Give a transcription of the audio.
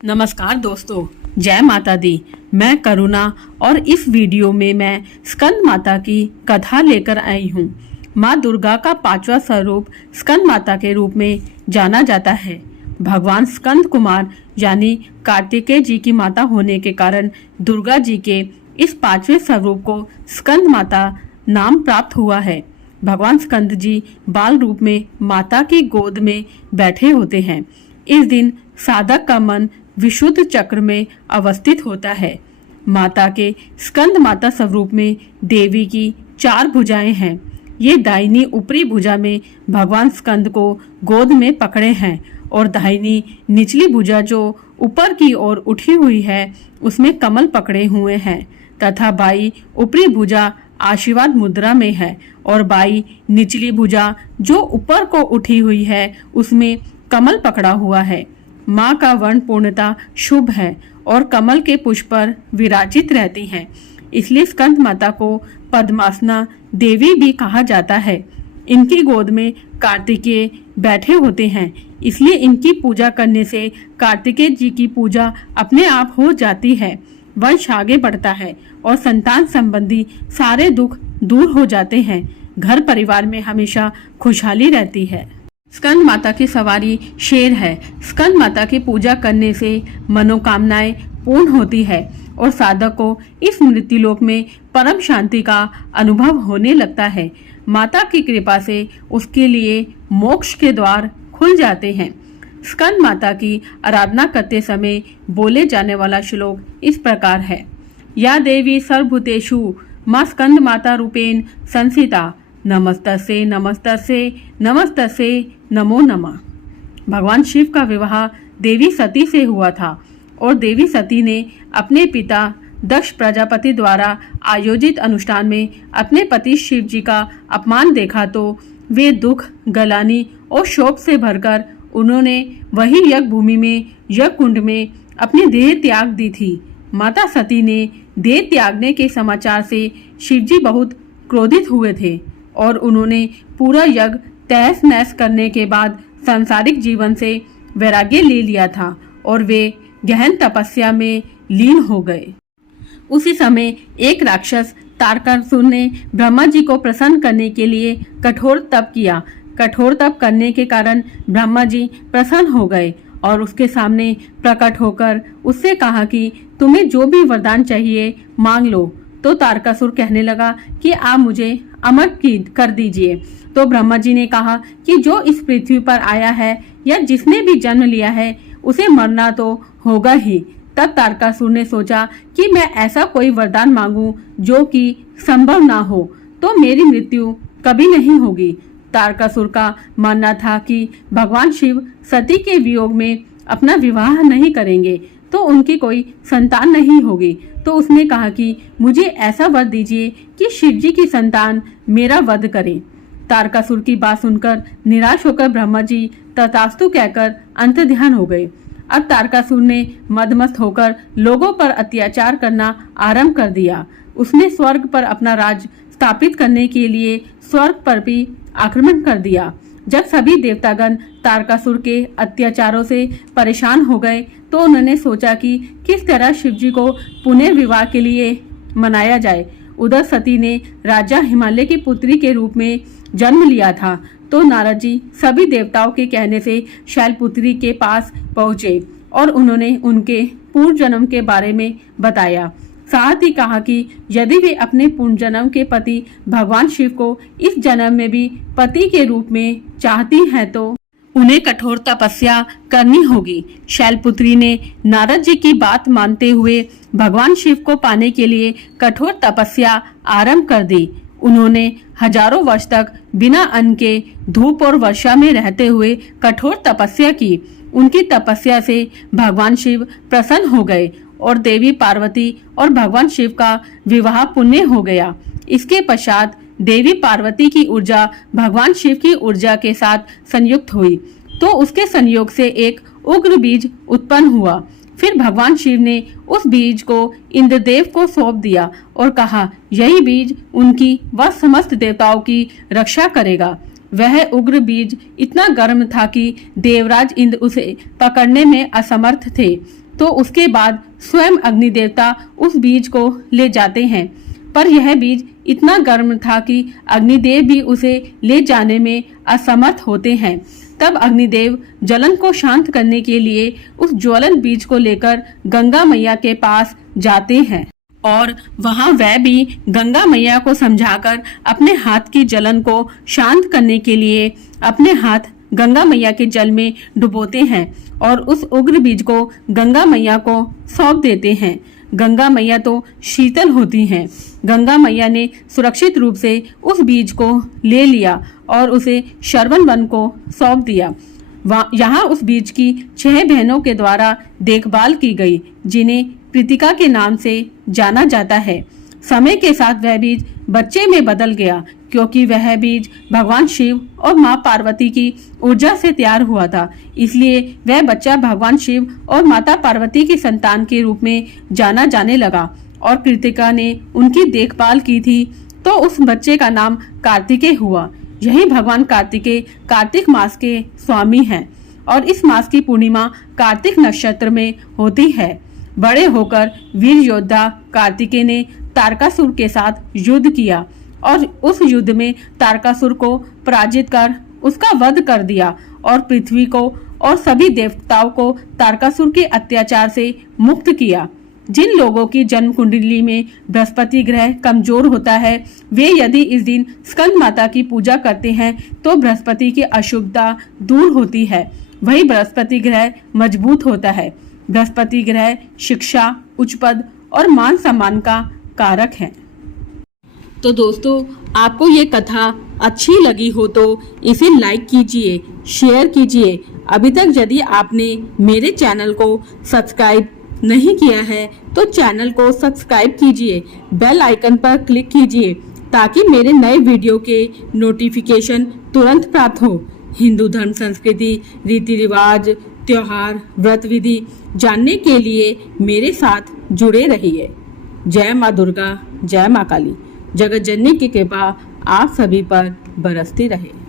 नमस्कार दोस्तों, जय माता दी। मैं करुणा और इस वीडियो में मैं स्कंद माता की कथा लेकर आई हूँ। माँ दुर्गा का 5वां स्वरूप स्कंद माता के रूप में जाना जाता है। भगवान स्कंद कुमार यानी कार्तिकेय जी की माता होने के कारण दुर्गा जी के इस 5वें स्वरूप को स्कंद माता नाम प्राप्त हुआ है। भगवान स्कंद जी बाल रूप में माता की गोद में बैठे होते हैं। इस दिन साधक का मन विशुद्ध चक्र में अवस्थित होता है। माता के स्कंद माता स्वरूप में देवी की 4 भुजाएं हैं। ये दाहिनी ऊपरी भुजा में भगवान स्कंद को गोद में पकड़े हैं और दाहिनी निचली भुजा जो ऊपर की ओर उठी हुई है उसमें कमल पकड़े हुए हैं तथा बाई ऊपरी भुजा आशीर्वाद मुद्रा में है और बाई निचली भुजा जो ऊपर को उठी हुई है उसमें कमल पकड़ा हुआ है। माँ का वर्ण पूर्णता शुभ है और कमल के पुष्प पर विराजित रहती हैं। इसलिए स्कंद माता को पद्मासना देवी भी कहा जाता है। इनकी गोद में कार्तिकेय बैठे होते हैं, इसलिए इनकी पूजा करने से कार्तिकेय जी की पूजा अपने आप हो जाती है, वंश आगे बढ़ता है और संतान संबंधी सारे दुख दूर हो जाते हैं। घर परिवार में हमेशा खुशहाली रहती है। स्कंद माता की सवारी शेर है। स्कंद माता की पूजा करने से मनोकामनाएं पूर्ण होती है और साधक को इस मृत्युलोक में परम शांति का अनुभव होने लगता है। माता की कृपा से उसके लिए मोक्ष के द्वार खुल जाते हैं। स्कंद माता की आराधना करते समय बोले जाने वाला श्लोक इस प्रकार है। या देवी सर्वभूतेषु मां स्कंद माता रूपेण संस्थिता नमस्तसे नमस्तसे नमस्तसे नमो नमः। भगवान शिव का विवाह देवी सती से हुआ था और देवी सती ने अपने पिता दक्ष प्रजापति द्वारा आयोजित अनुष्ठान में अपने पति शिव जी का अपमान देखा तो वे दुख, गलानी और शोक से भरकर उन्होंने वही यज्ञ भूमि में यज्ञ कुंड में अपनी देह त्याग दी थी। माता सती ने देह त्यागने के समाचार से शिवजी बहुत क्रोधित हुए थे और उन्होंने पूरा यज्ञ तहस नहस करने के बाद सांसारिक जीवन से वैराग्य ले लिया था और वे गहन तपस्या में लीन हो गए। उसी समय एक राक्षस तारकासुर ने ब्रह्मा जी को प्रसन्न करने के लिए कठोर तप किया। कठोर तप करने के कारण ब्रह्मा जी प्रसन्न हो गए और उसके सामने प्रकट होकर उससे कहा कि तुम्हें जो भी वरदान चाहिए मांग लो। तो तारकासुर कहने लगा कि आप मुझे अमर कर दीजिए। तो ब्रह्मा जी ने कहा कि जो इस पृथ्वी पर आया है या जिसने भी जन्म लिया है उसे मरना तो होगा ही। तब तारकासुर ने सोचा कि मैं ऐसा कोई वरदान मांगूं जो कि संभव ना हो तो मेरी मृत्यु कभी नहीं होगी। तारकासुर का मानना था कि भगवान शिव सती के वियोग में अपना विवाह नहीं करेंगे तो उनकी कोई संतान नहीं होगी। तो उसने कहा कि मुझे ऐसा वर दीजिए कि शिवजी की संतान मेरा वध करे। तारकासुर की बात सुनकर निराश होकर ब्रह्मा जी तथास्तु कहकर अंतर्ध्यान हो गए। अब तारकासुर ने मदमस्त होकर लोगों पर अत्याचार करना आरंभ कर दिया। उसने स्वर्ग पर अपना राज स्थापित करने के लिए स्वर्ग पर भी आक्रमण कर दिया। जब सभी देवतागण तारकासुर के अत्याचारों से परेशान हो गए तो उन्होंने सोचा कि किस तरह शिवजी को पुनर्विवाह के लिए मनाया जाए। उधर सती ने राजा हिमालय की पुत्री के रूप में जन्म लिया था तो नारद जी सभी देवताओं के कहने से शैलपुत्री के पास पहुँचे और उन्होंने उनके पूर्व जन्म के बारे में बताया। साथ ही कहा कि यदि वे अपने पूर्व जन्म के पति भगवान शिव को इस जन्म में भी पति के रूप में चाहती हैं तो उन्हें कठोर तपस्या करनी होगी। शैलपुत्री ने नारद जी की बात मानते हुए भगवान शिव को पाने के लिए कठोर तपस्या आरंभ कर दी। उन्होंने हजारों वर्ष तक बिना अन्न के धूप और वर्षा में रहते हुए कठोर तपस्या की। उनकी तपस्या से भगवान शिव प्रसन्न हो गए और देवी पार्वती और भगवान शिव का विवाह पुण्य हो गया। इसके पश्चात देवी पार्वती की ऊर्जा भगवान शिव की ऊर्जा के साथ संयुक्त हुई तो उसके संयोग से एक उग्र बीज उत्पन्न हुआ। फिर भगवान शिव ने उस बीज को इंद्रदेव को सौंप दिया और कहा यही बीज उनकी व समस्त देवताओं की रक्षा करेगा। वह उग्र बीज इतना गर्म था कि देवराज इंद्र उसे पकड़ने में असमर्थ थे। तो उसके बाद स्वयं अग्निदेवता उस बीज को ले जाते हैं, पर यह बीज इतना गर्म था कि अग्निदेव भी उसे ले जाने में असमर्थ होते हैं। तब अग्निदेव जलन को शांत करने के लिए उस ज्वलन बीज को लेकर गंगा मैया के पास जाते हैं और वहां वह भी गंगा मैया को समझाकर अपने हाथ की जलन को शांत करने के लिए अपने हाथ गंगा मैया के जल में डुबोते हैं और उस उग्र बीज को गंगा मैया को सौंप देते हैं। गंगा मैया तो शीतल होती हैं। गंगा मैया ने सुरक्षित रूप से उस बीज को ले लिया और उसे श्रवण वन को सौंप दिया। यहाँ उस बीज की 6 बहनों के द्वारा देखभाल की गई, जिन्हें कृतिका के नाम से जाना जाता है। समय के साथ वह बीज बच्चे में बदल गया, क्योंकि वह बीज भगवान शिव और माँ पार्वती की ऊर्जा से तैयार हुआ था। इसलिए वह बच्चा भगवान शिव और माता पार्वती की संतान के रूप में जाना जाने लगा और कृतिका ने उनकी देखभाल की थी, तो उस बच्चे का नाम कार्तिकेय हुआ। यही भगवान कार्तिकेय कार्तिक मास के स्वामी हैं और इस मास की पूर्णिमा कार्तिक नक्षत्र में होती है। बड़े होकर वीर योद्धा कार्तिकेय ने तारकासुर के साथ युद्ध किया और उस युद्ध में तारकासुर को पराजित कर उसका वध कर दिया और पृथ्वी को और सभी देवताओं को तारकासुर के अत्याचार से मुक्त किया। जिन लोगों की जन्म कुंडली में बृहस्पति ग्रह कमजोर होता है, वे यदि इस दिन स्कंद माता की पूजा करते हैं तो बृहस्पति की अशुभता दूर होती है। वही बृहस्पति ग्रह मजबूत होता है। बृहस्पति ग्रह शिक्षा, उच्च पद और मान सम्मान का कारक है। तो दोस्तों, आपको ये कथा अच्छी लगी हो तो इसे लाइक कीजिए, शेयर कीजिए। अभी तक यदि आपने मेरे चैनल को सब्सक्राइब नहीं किया है तो चैनल को सब्सक्राइब कीजिए, बेल आइकन पर क्लिक कीजिए ताकि मेरे नए वीडियो के नोटिफिकेशन तुरंत प्राप्त हो। हिंदू धर्म, संस्कृति, रीति रिवाज, त्योहार, व्रत विधि जानने के लिए मेरे साथ जुड़े रहिए। जय माँ दुर्गा, जय माँ काली। जगत जननी की कृपा आप सभी पर बरसती रहे।